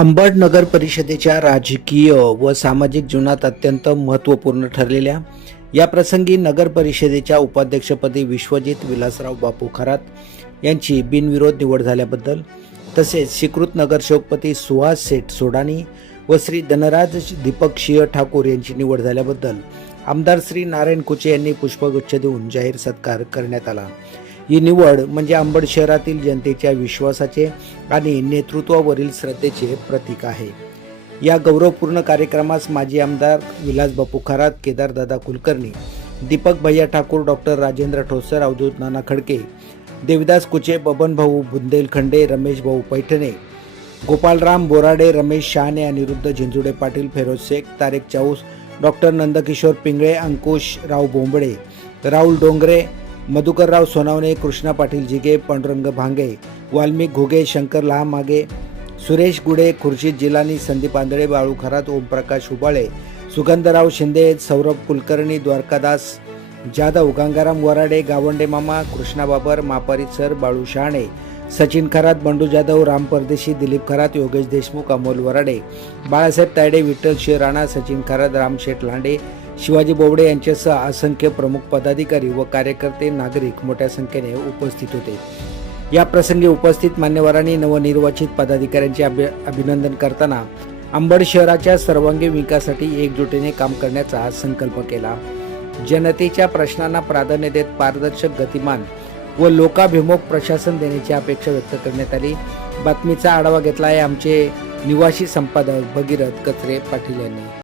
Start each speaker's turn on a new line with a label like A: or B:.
A: अंबड नगर परिषदेच्या राजकीय व सामाजिक जीवनात अत्यंत महत्त्वपूर्ण ठरलेल्या या प्रसंगी नगर परिषदेच्या उपाध्यक्षपदी विश्वजित विलासराव बापू खरात यांची बिनविरोध निवड झाल्याबद्दल तसेच स्वीकृत नगरसेवकपती सुहास सेठ सोडानी व श्री धनराज दीपक सिंह ठाकूर यांची निवड झाल्याबद्दल आमदार श्री नारायण कुचे यांनी पुष्पगुच्छ देऊन जाहीर सत्कार करण्यात आला. ही निवड म्हणजे अंबड शहरातील जनतेच्या विश्वासाचे आणि नेतृत्वावरील श्रद्धेचे प्रतीक आहे. या गौरवपूर्ण कार्यक्रमास माजी आमदार विलास बापू खरात केदारदादा कुलकर्णी दीपक भैया ठाकूर डॉक्टर राजेंद्र ठोसर अवधूत नाना खडके देवदास कुचे बबन भाऊ बुंदेलखंडे रमेश भाऊ पैठणे गोपालराम बोराडे रमेश शहाणे अनिरुद्ध झिंजुडे पाटील फेरोज शेख तारेक चाऊस डॉक्टर नंदकिशोर पिंगळे अंकुश राव बोंबडे राहुल डोंगरे मधुकरराव सोनावणे कृष्णा पाटील जिगे पांडुरंग भांगे वाल्मिक घुगे शंकर लहामागे सुरेश गुडे खुर्शीद जिलानी संदीप आंधळे बाळू खरात ओमप्रकाश उबाळे सुगंधराव शिंदे सौरभ कुलकर्णी द्वारकादास जाधव गंगाराम वराडे गावंडे मामा कृष्णा बाबर मापारी सर बाळू शहाणे सचिन खरात बंडू जाधव राम परदेशी दिलीप खरात योगेश देशमुख अमोल वराडे बाळासाहेब तायडे विठ्ठल राणा सचिन खरात रामशेठ लांडे शिवाजी बोबडे यांच्यासह असंख्य प्रमुख पदाधिकारी व कार्यकर्ते नागरिक मोठ्या संख्येने उपस्थित होते. या प्रसंगी उपस्थित मान्यवरांनी नवनिर्वाचित पदाधिकाऱ्यांचे अभि अभिनंदन करताना अंबड शहराच्या सर्वांगीण विकासासाठी एकजुटीने काम करण्याचा संकल्प केला. जनतेच्या प्रश्नांना प्राधान्य देत पारदर्शक गतिमान व लोकाभिमुख प्रशासन देण्याची अपेक्षा व्यक्त करण्यात आली. बातमीचा आढावा घेतला आहे आमचे निवासी संपादक भगीरथ कचरे पाटील यांनी.